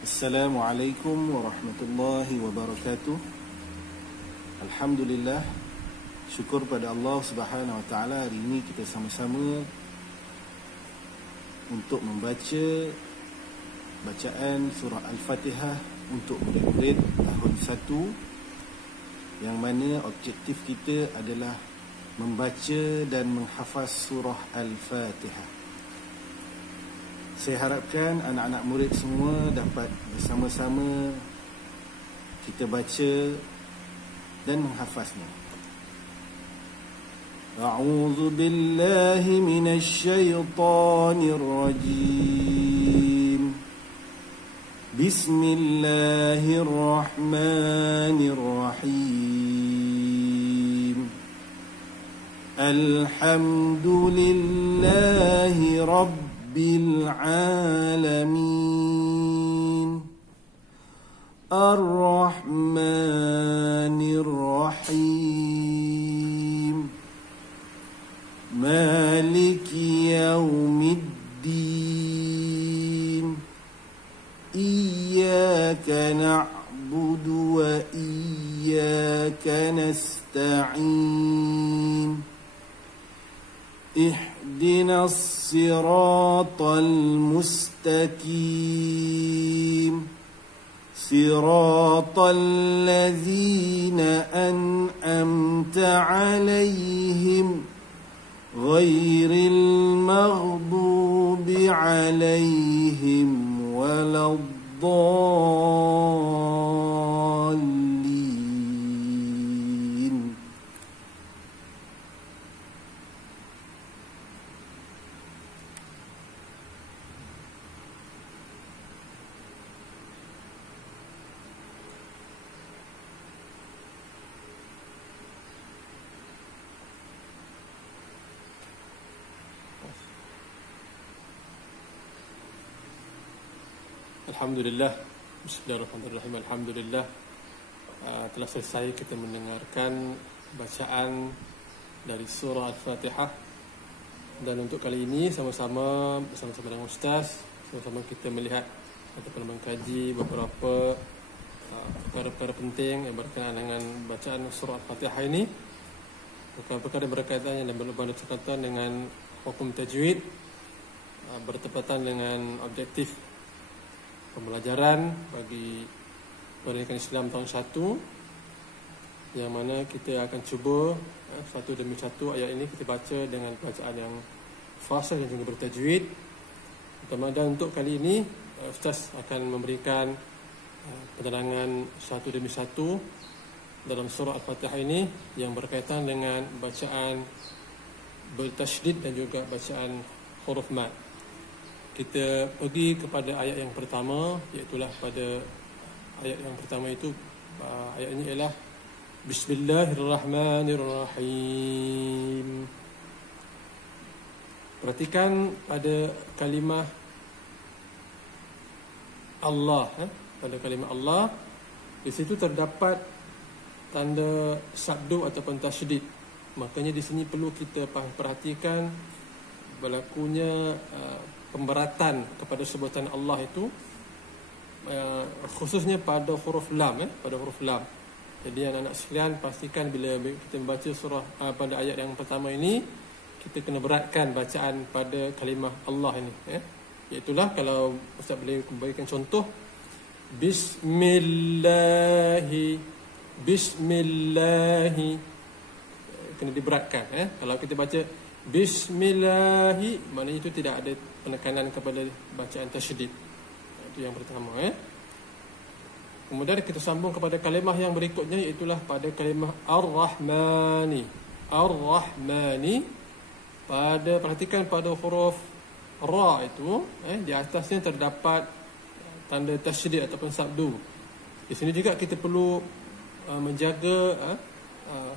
Assalamualaikum warahmatullahi wabarakatuh. Alhamdulillah, syukur pada Allah Subhanahu Wa Taala. Hari ini kita sama-sama untuk membaca bacaan surah Al-Fatihah untuk murid-murid tahun 1, yang mana objektif kita adalah membaca dan menghafaz surah Al-Fatihah. Saya harapkan anak-anak murid semua dapat bersama-sama kita baca dan menghafaznya. A'udzu billahi minasy syaithanir rajim. Bismillahirrahmanirrahim. Alhamdulillahi Rabbil-alamin, Ar-Rahmanir-Rahim, Maliki Yawmiddin, Iyyaka na'budu wa iyyaka nasta'in, اهدنا الصراط المستقيم صراط الذين أنعمت عليهم غير المغضوب عليهم ولا الضالين. Alhamdulillah, Bismillahirrahmanirrahim. Alhamdulillah, telah selesai kita mendengarkan bacaan dari surah Al-Fatihah. Dan untuk kali ini sama-sama bersama-sama dengan Ustaz, sama-sama kita melihat ataupun mengkaji beberapa perkara-perkara penting yang berkaitan dengan bacaan surah Al-Fatihah ini. Perkara-perkara yang berkaitan dan berkaitan dengan hukum tajwid, bertepatan dengan objektif pembelajaran bagi pendidikan Islam tahun 1, yang mana kita akan cuba satu demi satu ayat ini kita baca dengan bacaan yang fasih dan juga bertajwid. Dan untuk kali ini Ustaz akan memberikan penerangan satu demi satu dalam surah Al-Fatihah ini yang berkaitan dengan bacaan bertasydid dan juga bacaan huruf mad. Kita pergi kepada ayat yang pertama, iaitulah pada ayat yang pertama itu, ayat ini ialah Bismillahirrahmanirrahim. Perhatikan pada kalimah Allah, pada kalimah Allah, di situ terdapat tanda sabdu ataupun tasydid. Makanya di sini perlu kita perhatikan berlakunya pemberatan kepada sebutan Allah itu, khususnya pada huruf lam, pada huruf lam. Jadi anak-anak sekalian, pastikan bila kita membaca surah pada ayat yang pertama ini, kita kena beratkan bacaan pada kalimah Allah ini, Iaitulah kalau Ustaz boleh berikan contoh, Bismillahi, kena diberatkan. Kalau kita baca Bismillahi, maknanya itu tidak ada penekanan kepada bacaan tasydid. Itu yang pertama. Kemudian kita sambung kepada kalimah yang berikutnya, iaitulah pada kalimah Ar-Rahmani. Ar-Rahmani, perhatikan pada huruf Ra itu, di atasnya terdapat tanda tasydid ataupun sabdu. Di sini juga kita perlu menjaga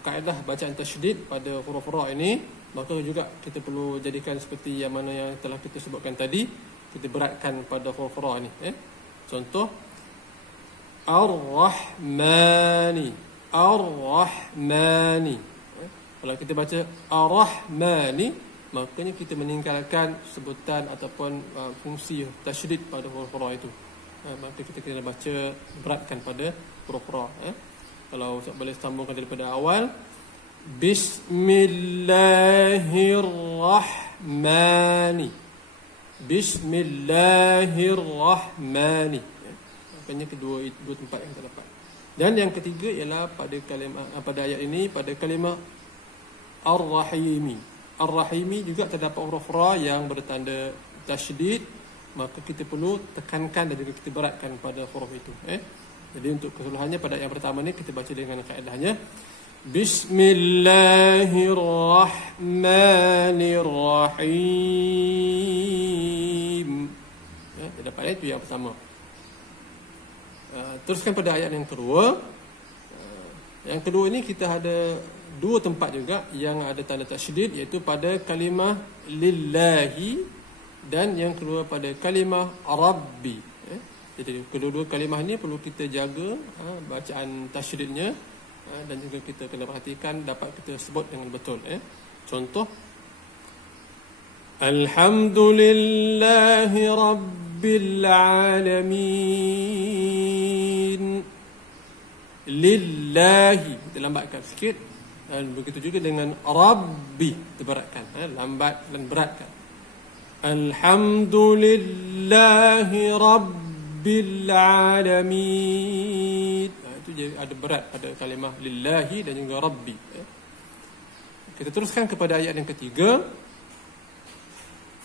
kaedah bacaan tasydid pada huruf Ra ini. Maka juga kita perlu jadikan seperti yang mana yang telah kita sebutkan tadi, kita beratkan pada huruf Ra ini. Contoh, Ar-Rahmani, Ar-Rahmani. Kalau kita baca Ar-Rahmani, makanya kita meninggalkan sebutan ataupun fungsi tasydid pada huruf Ra itu. maka kita kena baca beratkan pada huruf ra. Kalau Ustaz boleh sambungkan daripada awal, Bismillahirrahmani. Bismillahirrahmani. Maknanya dua tempat yang terdapat. Dan yang ketiga ialah pada kalimah, pada ayat ini, pada kalimah Ar-Rahimi. Ar-Rahimi juga terdapat huruf ra yang bertanda tasydid, maka kita perlu tekankan dan juga kita beratkan pada huruf itu. Jadi untuk keseluruhannya pada ayat pertama ni kita baca dengan kaedahnya Bismillahirrahmanirrahim. Terdapat itu yang pertama. Teruskan pada ayat yang kedua. Yang kedua ini kita ada dua tempat juga yang ada tanda tasydid, iaitu pada kalimah lillahi dan yang kedua pada kalimah rabbi. Jadi kedua-dua kalimah ini perlu kita jaga bacaan tasydidnya, dan juga kita kena perhatikan dapat kita sebut dengan betul. Contoh, Alhamdulillahi Rabbil Alamin. Lillahi, kita lambatkan sikit. Dan begitu juga dengan Rabbi, kita beratkan. Lambat dan beratkan. Alhamdulillahi Rabbil Alamin. Itu ada berat pada kalimah lillahi dan juga Rabbi. Kita teruskan kepada ayat yang ketiga.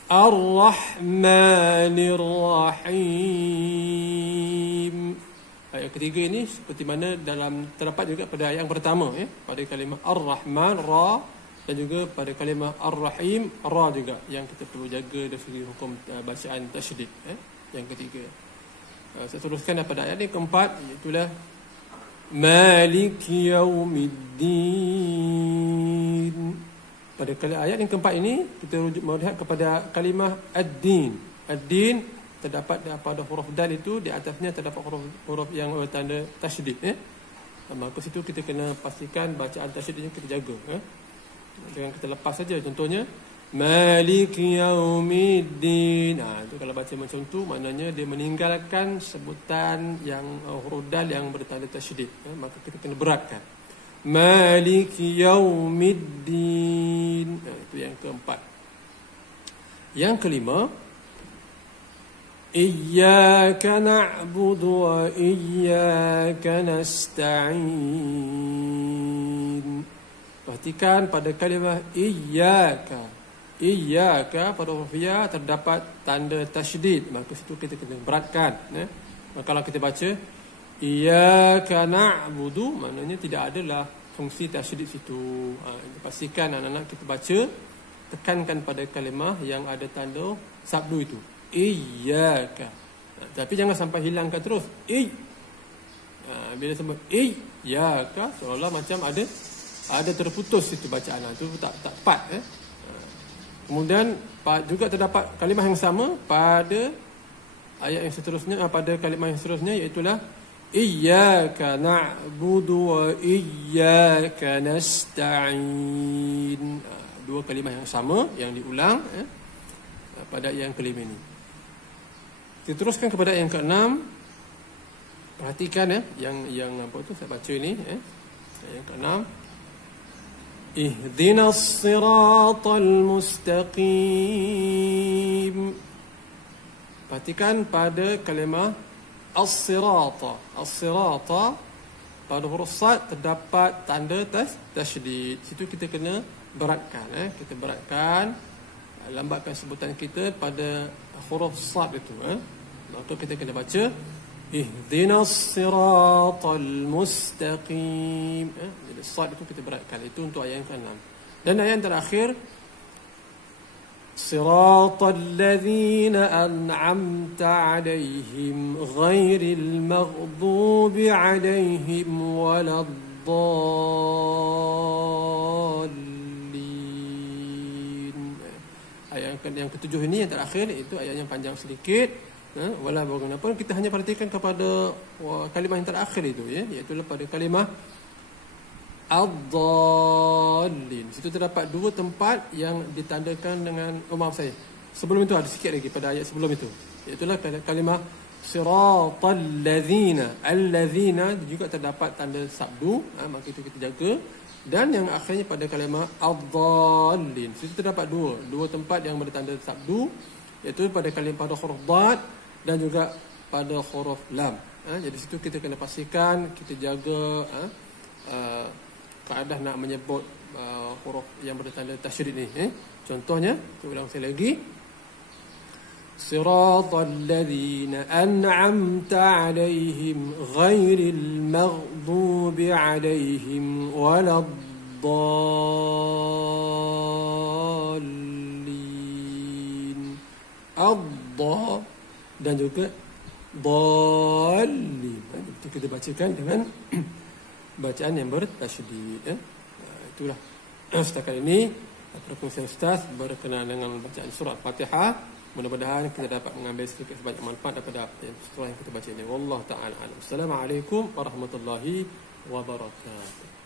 Ar-Rahmanir-Rahim. Ayat ketiga ini seperti mana dalam terdapat juga pada ayat yang pertama, pada kalimah Ar-Rahman, Ra, dan juga pada kalimah Ar-Rahim, Ra juga, yang kita perlu jaga dari segi hukum bacaan tasydid. Yang ketiga. Saya teruskan pada ayat yang keempat, iaitulah Maliki Yaumiddin. Pada ayat yang keempat ini kita melihat kepada kalimah ad-din. Ad-din terdapat pada huruf dal itu, di atasnya terdapat huruf yang bertanda tasydid. Maka situ kita kena pastikan bacaan tasydidnya kita jaga. Jangan kita lepas saja. Contohnya Maliki Yaumiddin. Itu kalau baca macam tu, maknanya dia meninggalkan sebutan yang huruf dal yang bertanda tasydid. Maka kita kena beratkan. Maliki Yaumiddin. Itu yang keempat. Yang kelima, Iyyaka na'budu wa iyyaka nasta'in. Perhatikan pada kalimah iyyaka. Iyyaka pada huruf ya terdapat tanda tasydid, maka situ kita kena beratkan. Maka kalau kita baca Iyyaka na'budu, maknanya tidak adalah fungsi tasydid situ. Pastikan anak-anak kita baca, tekankan pada kalimah yang ada tanda sabdu itu. Iyyaka. Tapi jangan sampai hilangkan terus. Bila sampai iyyaka, seolah macam ada terputus itu bacaan. Itu tak tepat. Kemudian juga terdapat kalimah yang sama pada ayat yang seterusnya, pada kalimah yang seterusnya, iaitulah Iyyaka na'budu wa iyyaka nasta'in. Dua kalimah yang sama yang diulang pada ayat yang kelima ini. Kita teruskan kepada ayat yang keenam. Perhatikan yang apa tu saya baca ni. Ayat yang keenam. Ihdinas siratal mustaqim. Perhatikan pada kalimah as-sirata. As-sirata pada huruf sad terdapat tanda tasydid. Situ kita kena beratkan. Kita beratkan, lambatkan sebutan kita pada huruf sad itu. Maka kita kena baca Ihdinas siratal mustaqim. Jadi sad itu kita beratkan. Itu untuk ayat yang ke-6. Dan ayat yang terakhir, Siratal ladzina an'amta 'alaihim ghairil maghdubi 'alaihim waladdallin. Ayat yang ketujuh ini yang terakhir, itu ayat yang panjang sedikit. Walau bagaimanapun kita hanya perhatikan kepada kalimah yang terakhir itu, iaitu pada kalimah ad-dallin. Situ terdapat dua tempat yang ditandakan dengan, maaf saya, sebelum itu ada sikit lagi pada ayat sebelum itu, iaitu kalimah siratal ladzina. Alladzina juga terdapat tanda sabdu, maka itu kita jaga. Dan yang akhirnya pada kalimah ad-dallin, situ terdapat dua tempat yang bertanda sabdu, iaitu pada kalimah pada huruf dad dan juga pada huruf lam. Jadi situ kita kena pastikan kita jaga kaedah nak menyebut huruf yang bertanda tasydid ni. Contohnya, kita ulang sekali lagi. Siratal ladzina an'amta 'alaihim ghairil maghdubi 'alaihim waladdallin. Adda dan juga dallin. Itu kita bacakan dengan bacaan yang bertasydid. Itulah setakat ini perkongsian Ustaz berkenaan dengan bacaan surah Al-Fatihah. Mudah-mudahan kita dapat mengambil sedikit sebanyak manfaat daripada surah yang kita baca ini. Wallahu ta'ala alam. Assalamualaikum warahmatullahi wabarakatuh.